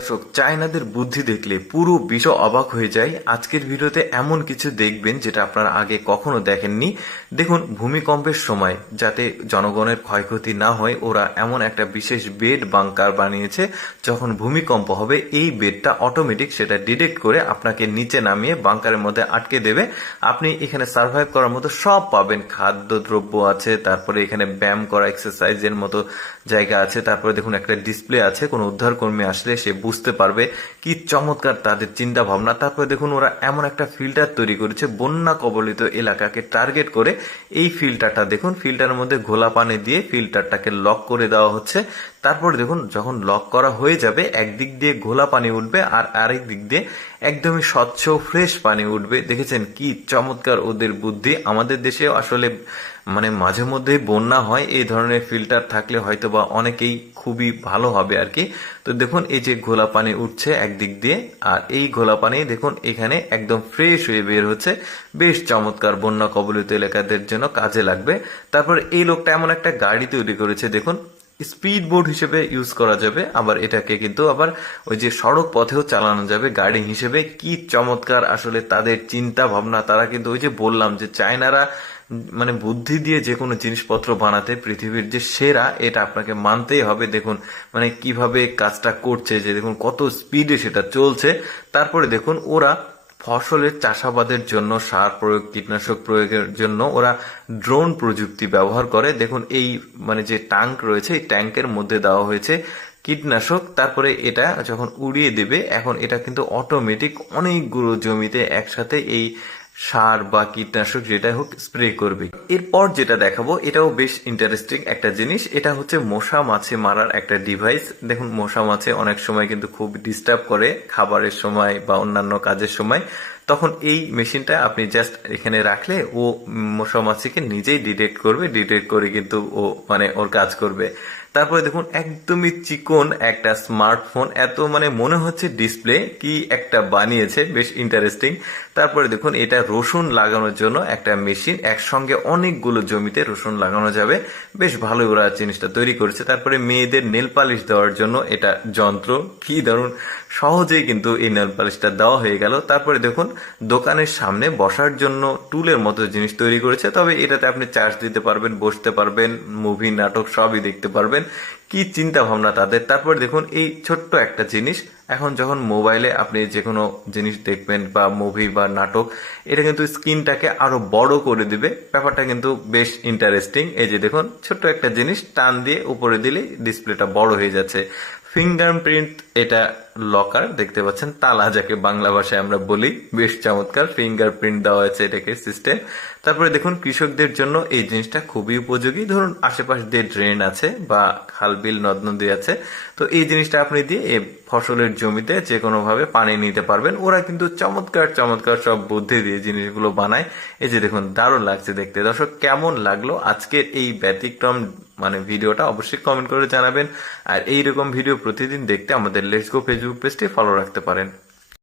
দর্শক, চায়নাদের বুদ্ধি দেখলে পুরো বিশ্ব অবাক হয়ে যায়। আজকের ভিডিওতে এমন কিছু দেখবেন যেটা আপনারা আগে কখনো দেখেননি। দেখুন, ভূমিকম্পের সময় যাতে জনগণের ক্ষয়ক্ষতি না হয়, ওরা এমন একটা বিশেষ বেড বাংকার বানিয়েছে, যখন ভূমিকম্প হবে, এই বেডটা অটোমেটিক সেটা ডিটেক্ট করে আপনাকে নিচে নামিয়ে বাংকারের মধ্যে আটকে দেবে। আপনি এখানে সার্ভাইভ করার মতো সব পাবেন। খাদ্যদ্রব্য আছে, তারপরে এখানে ব্যায়াম করা এক্সারসাইজের মতো জায়গা আছে, তারপরে দেখুন একটা ডিসপ্লে আছে, কোনো উদ্ধারকর্মী আসলে সে বুঝতে পারবে কি চমৎকার তাদের চিন্তা ভাবনা তারপরে দেখুন, ওরা এমন একটা ফিল্টার তৈরি করেছে, বন্যা কবলিত এলাকাকে টার্গেট করে। এই ফিল্টারটা দেখুন ফিল্টারের মধ্যে ঘোলা পানি দিয়ে ফিল্টারটাকে লক করে দেওয়া হচ্ছে। তারপরে দেখুন, যখন লক করা হয়ে যাবে, একদিক দিয়ে ঘোলা পানি উঠবে আর আরেক দিক দিয়ে একদমই স্বচ্ছ ফ্রেশ পানি উঠবে। দেখেছেন কি চমৎকার ওদের বুদ্ধি। আমাদের দেশে আসলে মানে মাঝে মধ্যে বন্যা হয়, এই ধরনের ফিল্টার থাকলে হয়তো বা অনেকেই খুবই ভালো হবে আর কি। তো দেখুন, এই যে ঘোলা পানি উঠছে একদিক দিয়ে, আর এই ঘোলা পানি দেখুন, এখানে একদম ফ্রেশ হয়ে বের হচ্ছে। বেশ চমৎকার বন্যা কবলিত এলাকাদের জন্য কাজে লাগবে। তারপর এই লোকটা এমন একটা গাড়ি তৈরি করেছে, দেখুন স্পিড বোর্ড হিসেবে ইউজ করা যাবে, আবার এটাকে কিন্তু আবার ওই যে সড়ক পথেও চালানো যাবে, গাড়ি হিসেবে কি চমৎকার আসলে তাদের চিন্তা ভাবনা, তারা কিন্তু ওই যে বললাম যে চায়নারা মানে বুদ্ধি দিয়ে যে কোনো জিনিসপত্র বানাতে পৃথিবীর যে সেরা, এটা আপনাকে মানতেই হবে। দেখুন মানে কীভাবে কাজটা করছে, যে দেখুন কত স্পিডে সেটা চলছে। তারপরে দেখুন ওরা ফসলের চাষাবাদের জন্য, সার প্রয়োগ, কীটনাশক প্রয়োগের জন্য ওরা ড্রোন প্রযুক্তি ব্যবহার করে। দেখুন, এই মানে যে ট্যাঙ্ক রয়েছে, এই ট্যাঙ্কের মধ্যে দেওয়া হয়েছে কীটনাশক। তারপরে এটা যখন উড়িয়ে দেবে, এখন এটা কিন্তু অটোমেটিক অনেকগুলো জমিতে একসাথে এই সার বা কীটনাশক যেটা হোক স্প্রে করবে। এরপর যেটা দেখাবো, এটাও বেশ ইন্টারেস্টিং একটা জিনিস, এটা হচ্ছে মশা মাছে মারার একটা ডিভাইস দেখুন, মশা মাছে অনেক সময় কিন্তু খুব ডিস্টার্ব করে খাবারের সময় বা অন্যান্য কাজের সময়। তখন এই মেশিনটা আপনি জাস্ট এখানে রাখলে ও মশা মাছিকে নিজেই ডিটেক্ট করবে ডিটেক্ট করে কিন্তু ও মানে ওর কাজ করবে। তারপরে দেখুন, একদমই চিকন একটা স্মার্টফোন এত মানে মনে হচ্ছে ডিসপ্লে কি একটা বানিয়েছে, বেশ ইন্টারেস্টিং তারপরে দেখুন, এটা রসুন লাগানোর জন্য একটা মেশিন একসঙ্গে অনেকগুলো জমিতে রসুন লাগানো যাবে। বেশ ভালো ওরা জিনিসটা তৈরি করেছে। তারপরে মেয়েদের নেল পালিশ দেওয়ার জন্য এটা যন্ত্র। কি ধরুন সহজেই কিন্তু এই নেল পালিশটা দেওয়া হয়ে গেল। তারপরে দেখুন, দোকানের সামনে বসার জন্য টুলের মতো জিনিস তৈরি করেছে। তবে এটাতে আপনি চার্জ দিতে পারবেন, বসতে পারবেন মুভি নাটক সবই দেখতে পারবেন। কি চিন্তা ভাবনা তাদের? তারপর দেখুন, এই ছোট্ট একটা জিনিস, এখন যখন মোবাইলে আপনি যে কোনো জিনিস দেখবেন বা মুভি বা নাটক, এটা কিন্তু স্ক্রিনটাকে আরও বড় করে দিবে। ব্যাপারটা কিন্তু বেশ ইন্টারেস্টিং এই যে দেখুন, ছোট্ট একটা জিনিস, টান দিয়ে উপরে দিলেই ডিসপ্লেটা বড় হয়ে যাচ্ছে। ফিঙ্গারপ্রিন্ট এটা লকার দেখতে পাচ্ছেন, তালা যাকে বাংলা ভাষায় আমরা বলি, বেশ চমৎকার ফিঙ্গারপ্রিন্ট দেওয়া আছে এটাকে সিস্টেম তারপরে দেখুন, কৃষকদের জন্য এই জিনিসটা খুবই উপযোগী। ধরুন, আশেপাশ দিয়ে ড্রেন আছে বা খাল, বিল, নদ, নদী আছে, তো এই জিনিসটা আপনি দিয়ে এই ফসলের জমিতে যে কোনো ভাবে পানি নিতে পারবেন। ওরা কিন্তু চমৎকার চমৎকার সব বুদ্ধি দিয়ে জিনিসগুলো বানায়। এই যে দেখুন, দারুণ লাগছে দেখতে। দর্শক, কেমন লাগল আজকের এই ব্যতিক্রম মানে ভিডিওটা অবশ্যই কমেন্ট করে জানাবেন। আর এইরকম ভিডিও প্রতিদিন দেখতে আমাদের লেটস গো ফেসবুক পেজটি ফলো রাখতে পারেন।